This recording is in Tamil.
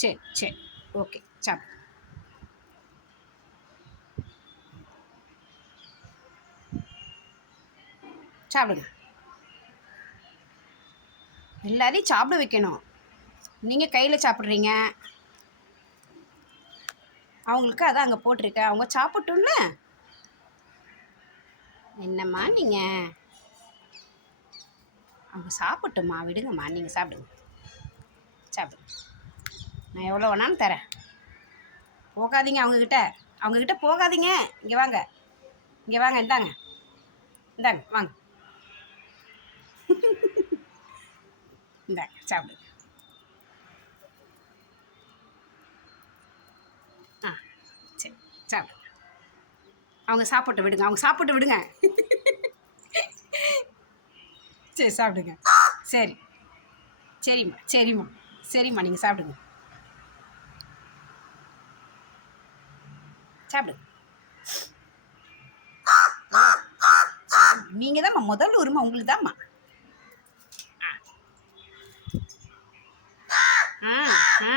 சரி சரி. ஓகே சாப்பிடு. சாப்பிடுங்க. எல்லாரையும் சாப்பிட வைக்கணும். நீங்கள் கையில் சாப்பிட்றீங்க. அவங்களுக்கு அதான் அங்கே போட்டிருக்க. அவங்க சாப்பிட்டும்ல? என்னம்மா நீங்கள் அவங்க சாப்பிட்டுமா விடுங்கம்மா. நீங்கள் சாப்பிடுங்க. சாப்பிடுங்க. நான் எவ்வளோ வேணாலும் தரேன். போகாதீங்க அவங்கக்கிட்ட அவங்கக்கிட்ட போகாதீங்க. இங்கே வாங்க. இங்கே வாங்க இந்தாங்க. இந்தாங்க வாங்க. இந்தாங்க சாப்பிடுங்க ஆ சரி சாப்பிடுங்க அவங்க சாப்பிட்டு விடுங்க அவங்க சாப்பிட்டு விடுங்க. சரி சாப்பிடுங்க. சரி. சரிம்மா சரிம்மா. சரிம்மா நீங்கள் சாப்பிடுங்க. சாப்பிடுங்க நீங்கள் தான்மா முதல் உரிமை உங்களுக்கு தான்மா ஆ ஆ.